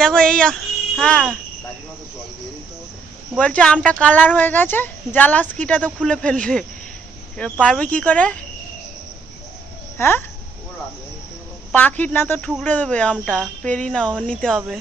দেখো এই হ্যাঁ। বলছে আমটা কালার হয়ে গেছে জালাস কিটা তো খুলে ফেলবে। পারবে কি করে? হ্যাঁ? পাখির না তো ঠুকরে দেবে আমটা, পেরি নাও নিতে হবে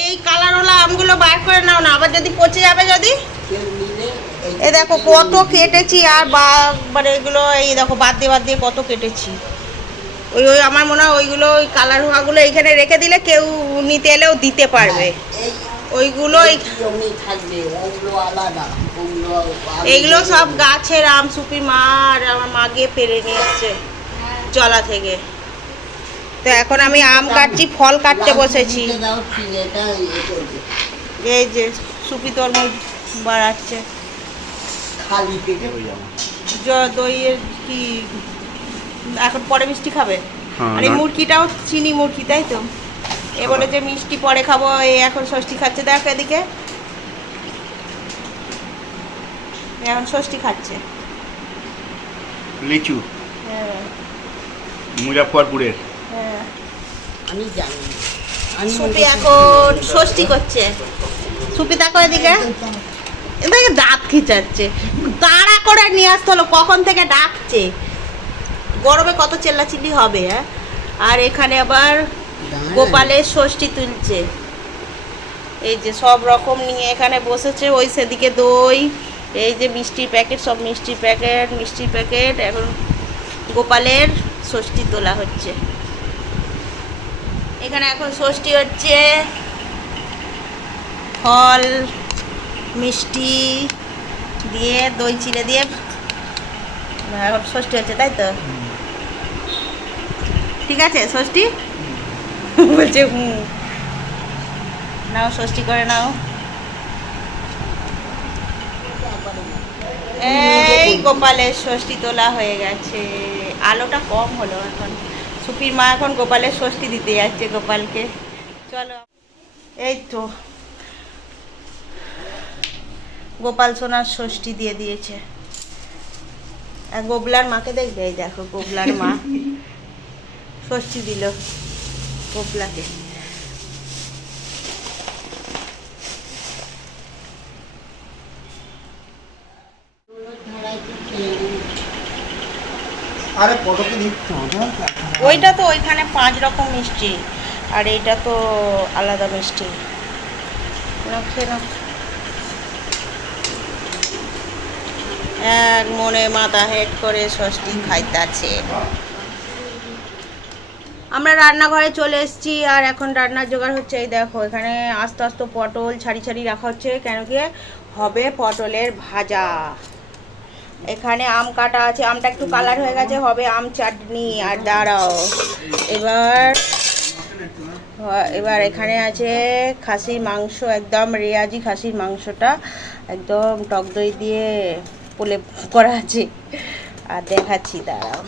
এই কালার ওলা আমগুলো বার করে নাও না, আবার যদি পচে যাবে যদি? এ দেখো কত কেটেছি আর বা মানে এগুলো এই দেখো বাদ দিয়ে বাদ দিয়ে কত কেটেছি। ওই ওই আমার মনে হয় ওইগুলো, ওই কালার হওয়াগুলো এইখানে রেখে দিলে কেউ নিতে এলেও দিতে পারবে। ওইগুলো। এইগুলো সব গাছের আম, সুপি মা আর আমার মা গিয়ে পেরে নিয়ে এসছে জলা থেকে। তো এখন আমি আম কাটছি, ফল কাটতে বসেছি। এই যে সুপি তরমুজ বাড়াচ্ছে। খালি পেটে জ- দইয়ের কি এখন পরে মিষ্টি খাবে? হ্যাঁ, আর এই মুরগিটাও চিনি মুরগি তাই তো? এ বলে যে মিষ্টি পরে খাব এই এখন ষষ্ঠী খাচ্ছে দেখ এদিকে। এখন ষষ্ঠী খাচ্ছে। লিচু। হ্যাঁ। মুজাফরপুরের হ্যাঁ। আমি জানি সুপি এখন ষষ্ঠী করছে। সুপি দেখো এদিকে। এদিকে দাঁত খিচাচ্ছে। তাড়া করে নিয়ে আসতে হলো কখন থেকে ডাকছে? গরমে কত চেল্লাচিল্লি হবে হ্যাঁ আর এখানে আবার। গোপালের ষষ্ঠী তুলছে। এই যে সব রকম নিয়ে এখানে বসেছে ওই সেদিকে দই এই যে মিষ্টির প্যাকেট সব মিষ্টির প্যাকেট মিষ্টির প্যাকেট এখন গোপালের ষষ্ঠী তোলা হচ্ছে। এখানে এখন ষষ্ঠী হচ্ছে। ফল মিষ্টি দিয়ে দই চিড়ে দিয়ে। এখন ষষ্ঠী হচ্ছে তাই তো? ঠিক আছে ষষ্ঠী? বলছে হুম। নাও ষষ্ঠী করে নাও। এই গোপালের ষষ্ঠী তোলা হয়ে গেছে। আলোটা কম হলো এখন। সুপির মা এখন গোপালের ষষ্ঠী দিতে যাচ্ছে গোপালকে। চলো। এই তো। গোপাল সোনার ষষ্ঠী দিয়ে দিয়েছে। আর গোবলার মাকে দেখবে? এই দেখো গোবলার মা। ষষ্ঠী দিল গোবলাকে। আরে হবে ওইটা তো ওইখানে পাঁচ রকম মিষ্টি, আর এইটা তো আলাদা মিষ্টি। এক মনে মাথা হেড করে ষষ্ঠী খাইতাছে। আমরা রান্নাঘরে চলে এসেছি, আর এখন রান্নার জোগাড় হচ্ছে, এই দেখো, এখানে আস্তে আস্তে পটল ছাড়ি ছাড়ি রাখা হচ্ছে, কেন কি? হবে পটলের ভাজা। এখানে আম কাটা আছে, আমটা একটু কালার হয়ে গেছে, হবে আম চাটনি, আর দাঁড়াও। এবার এবার এখানে আছে খাসির মাংস, একদম রেয়াজি খাসির মাংসটা, একদম টক দই দিয়ে পোলে করা আছে। আর দেখাচ্ছি, দাঁড়াও।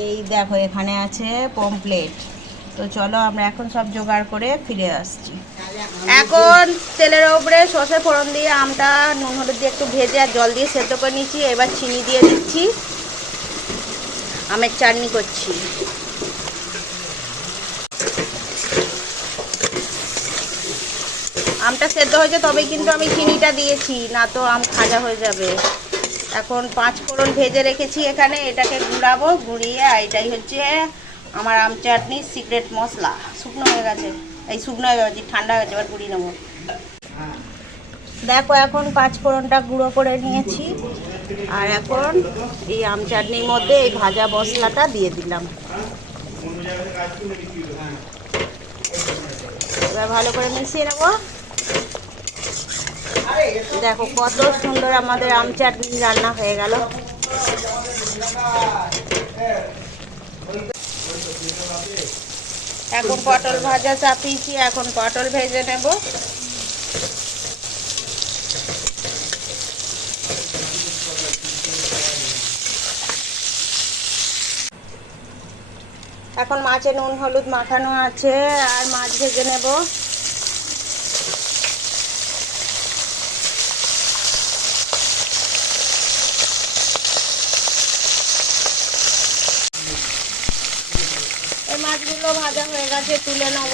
এই দেখো, এখানে আছে পমপ্লেট তো চলো, আমরা এখন সব জোগাড় করে ফিরে আসছি। এখন তেলের উপরে সর্ষে ফোড়ন দিয়ে আমটা, নুন হলুদ দিয়ে একটু ভেজে আর জল দিয়ে সেদ্ধ করে নিচ্ছি এবার চিনি দিয়ে দিচ্ছি। আমের চাটনি করছি। আমটা সেদ্ধ হয়েছে তবেই কিন্তু আমি চিনিটা দিয়েছি না তো আম খাজা হয়ে যাবে। এখন পাঁচ ফোড়ন ভেজে রেখেছি এখানে, এটাকে গুঁড়াবো, গুঁড়িয়ে এটাই হচ্ছে আমার আম চাটনির সিক্রেট মশলা। শুকনো হয়ে গেছে। এই শুকনো হয়ে গেছে, ঠান্ডা হয়ে গেছে, এবার গুঁড়িয়ে নেব। দেখো এখন পাঁচ ফোড়নটা গুঁড়ো করে নিয়েছি। আর এখন এই আম চাটনির মধ্যে এই ভাজা মশলাটা দিয়ে দিলাম। এবার ভালো করে মিশিয়ে নেব। দেখো কত সুন্দর আমাদের আম চাটনি রান্না হয়ে গেল। এখন পটল ভাজা চাপিয়েছি, এখন পটল ভেজে নেব। এখন মাছে নুন, হলুদ মাখানো আছে, আর মাছ ভেজে নেব এই মাছগুলো ভাজা তুলে নেব।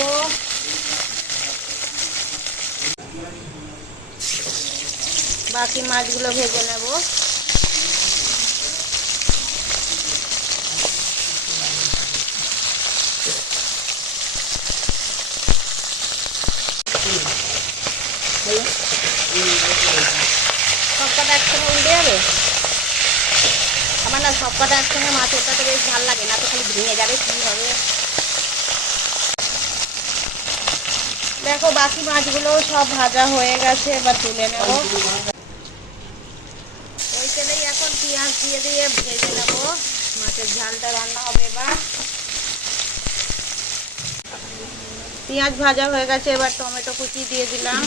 বাকি মাছগুলো ভেজে নেব। সব কটা যাবে? আমার না একসঙ্গে মাছ ওটাতে বেশ ভালো লাগে না, তো খালি ভেঙে যাবে, কী হবে? দেখো, বাকি মাছগুলো সব ভাজা হয়ে গেছে, এবার তুলে নেব। ওই তেলেই এখন পেঁয়াজ দিয়ে দিয়ে ভেজে নেব। মাছের ঝালটা রান্না হবে এবার। পেঁয়াজ ভাজা হয়ে গেছে, এবার টমেটো কুচি দিয়ে দিলাম।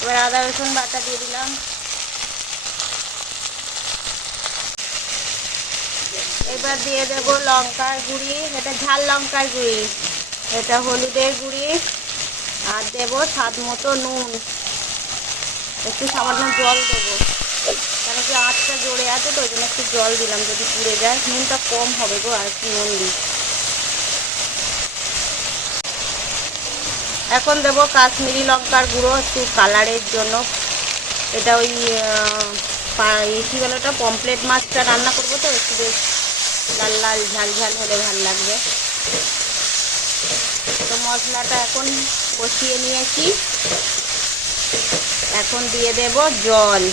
এবার আদা রসুন বাটা দিয়ে দিলাম। এবার দিয়ে দেবো লঙ্কার গুঁড়ি, এটা ঝাল লঙ্কার গুঁড়ি। এটা হলুদের গুঁড়ি আর দেবো স্বাদ মতো নুন। একটু সামান্য জল দেবো। কেন কি আঁচটা জোরে আছে তো, ওই জন্য একটু জল দিলাম যদি পুড়ে যায়। নুনটা কম হবে গো, আর একটু নুন দিই। এখন দেবো কাশ্মীরি লঙ্কার গুঁড়ো, একটু কালারের জন্য। এটা ওই কী বলে ওটা পমপ্লেট মাছটা রান্না করব তো, একটু বেশ লাল লাল ঝাল ঝাল হলে ভালো লাগবে। তো মশলাটা এখন কষিয়ে নিয়েছি। এখন দিয়ে দেব জল।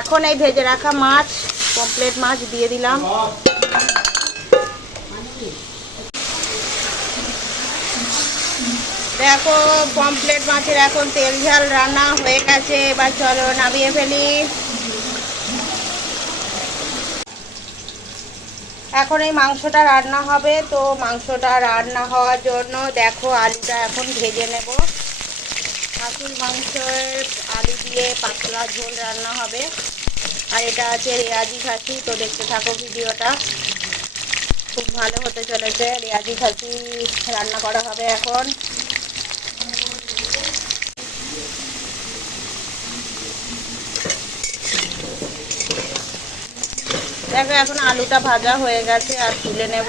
এখন এই ভেজে রাখা মাছ পমপ্লেট মাছ দিয়ে দিলাম। দেখো পমপ্লেট মাছের এখন তেল, ঝাল রান্না হয়ে গেছে। এবার চলো নামিয়ে ফেলি। এখন এই মাংসটা রান্না হবে। তো মাংসটা রান্না হওয়ার জন্য দেখো, আলুটা এখন ভেজে নেব। হাঁসুর মাংসের আলু দিয়ে পাতলা ঝোল রান্না হবে। আর এটা আছে রেয়াজি খাসি, তো দেখতে থাকো ভিডিওটা। খুব ভালো হতে চলেছে। রেয়াজি খাসি রান্না করা হবে এখন। দেখো, এখন আলুটা ভাজা হয়ে গেছে আর তুলে নেব।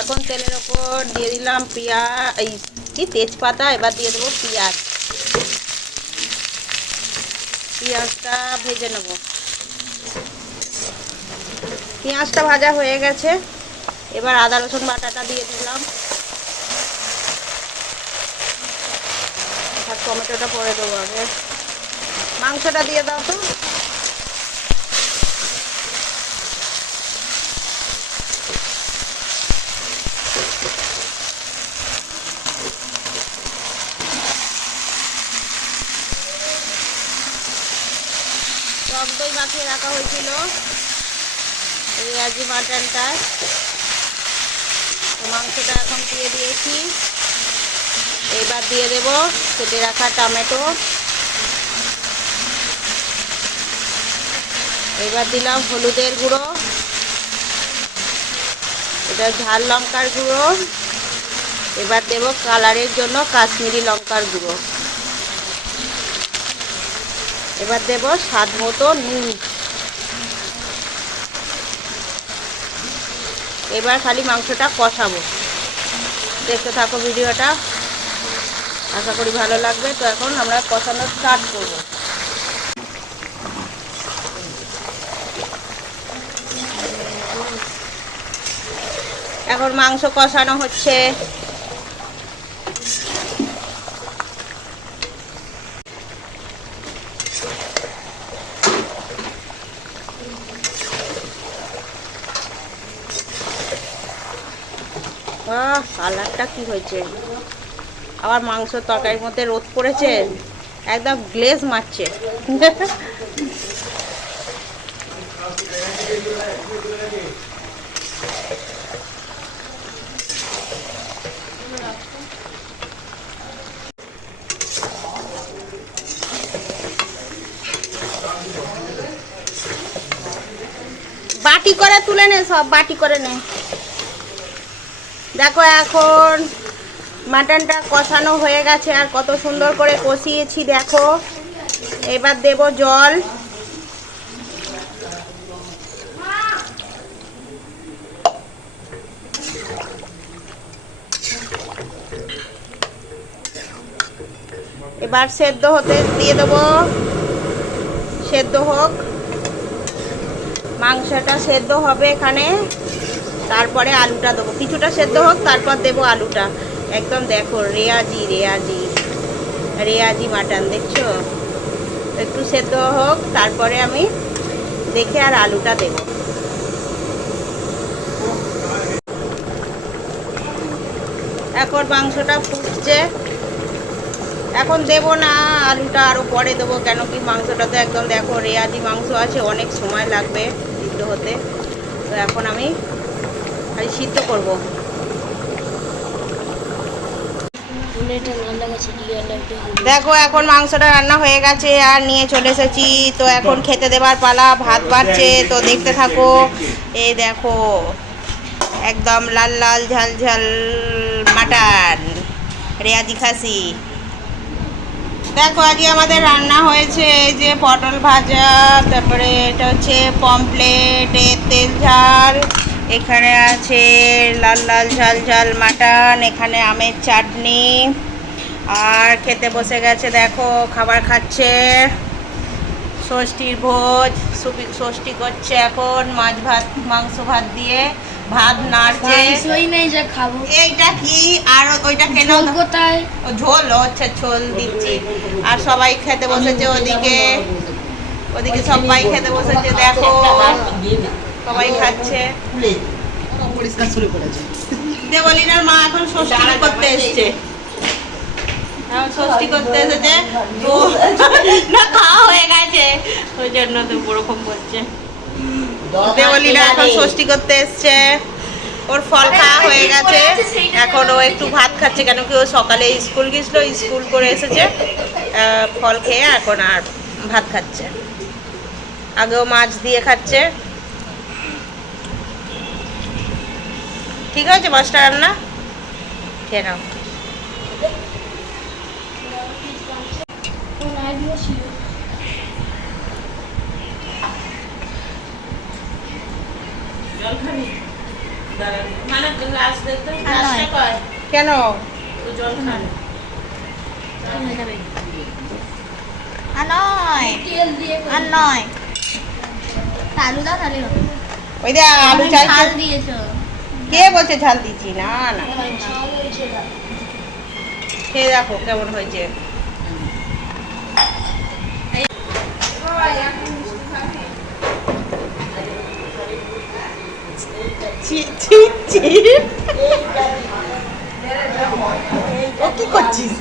এখন তেলের ওপর দিয়ে দিলাম পেঁয়াজ এই কি তেজপাতা? এবার দিয়ে দেবো পেঁয়াজ। পেঁয়াজটা ভেজে নেব। পেঁয়াজটা ভাজা হয়ে গেছে। এবার আদা, রসুন বাটাটা দিয়ে দিলাম। আর টমেটোটা পরে দেবো আগে। মাংসটা দিয়ে দাও তো। টক দই মাখিয়ে রাখা হয়েছিল। রেয়াজি মাটনটা। তো মাংসটা এখন দিয়ে দিয়েছি। এবার দিয়ে দেব কেটে রাখা টমেটো। এবার দিলাম হলুদের গুঁড়ো। এটা ঝাল লঙ্কার গুঁড়ো। এবার দেব কালারের জন্য কাশ্মীরি লঙ্কার গুঁড়ো। এবার দেব স্বাদ মতো নুন। এবার খালি মাংসটা কষাবো। দেখতে থাকো ভিডিওটা। আশা করি ভালো লাগবে। তো এখন আমরা কষানো স্টার্ট করব। এখন মাংস কষানো হচ্ছে। কালারটা কি হয়েছে? আবার মাংস তরকারির মধ্যে রোদ পড়েছে? একদম গ্লেজ মারছে। বাটি করে তুলে নে, সব বাটি করে নে। দেখো এখন মাটনটা কষানো হয়ে গেছে আর কত সুন্দর করে কষিয়েছি, দেখো। এবার দেব জল। এবার সেদ্ধ হতে দিয়ে দেবো। সেদ্ধ হোক। মাংসটা সেদ্ধ হবে এখানে। তারপরে আলুটা দেবো। কিছুটা সেদ্ধ হোক, তারপর দেবো আলুটা। একদম দেখো, রেয়াজি রেয়াজি। রেয়াজি মাটন, দেখছ? একটু সেদ্ধ হোক, তারপরে আমি দেখে আর আলুটা দেব। এখন মাংসটা ফুটছে। এখন দেব না আলুটা আরও পরে দেবো, কেন কি মাংসটা তো একদম দেখো রেয়াজি মাংস আছে, অনেক সময় লাগবে সিদ্ধ হতে। তো এখন আমি খালি সিদ্ধ করব। দেখো এখন মাংসটা রান্না হয়ে গেছে আর নিয়ে চলে এসেছি। তো এখন খেতে দেবার পালা ভাত বাড়ছে তো দেখতে থাকো। এই দেখো একদম লাল লাল ঝাল ঝাল মাটন রেয়াজি খাসি। দেখো আজকে আমাদের রান্না হয়েছে এই যে পটল ভাজা তারপরে এটা হচ্ছে পমপ্লেট এর তেল ঝাল এখানে আছে লাল লাল ঝাল ঝাল মাটন এখানে আমের চাটনি। আর খেতে বসে গেছে দেখো খাবার খাচ্ছে। ষষ্ঠীর ভোজ ষষ্ঠী করছে এখন মাছ ভাত মাংস ভাত দিয়ে ভাত নাড়ছে। এইটা কি? আর ওইটা কেন কোথায়? ঝোল ও আচ্ছা ঝোল দিচ্ছি। আর সবাই খেতে বসেছে ওদিকে। ওদিকে সবাই খেতে বসেছে দেখো। সবাই খাচ্ছে। পরিষ্কার শুরু করেছে দেবলিনার মা এখন ষষ্ঠী করতে এসছে। ষষ্ঠী করতে এসেছে। তো না খাওয়া হয়ে গেছে। ওই জন্য তো ওরকম দেবলিনা এখন ষষ্ঠী করতে এসছে। ওর ফল খাওয়া হয়ে গেছে। এখন ও একটু ভাত খাচ্ছে কেন কি ও সকালে স্কুল গেছিল স্কুল করে এসেছে। ফল খেয়ে এখন আর ভাত খাচ্ছে। আগেও মাছ দিয়ে খাচ্ছে। ঠিক আছে মাছটা রান্না? খেয়ে নাও। কেন নয়। তেল দিয়ে আর নয় আলু দাও তাহলে ওই যে আলু ঝাল দিয়েছ। কে বলছে ঝাল দিচ্ছি? না না। খেয়ে দেখো কেমন হয়েছে। কি করছিস?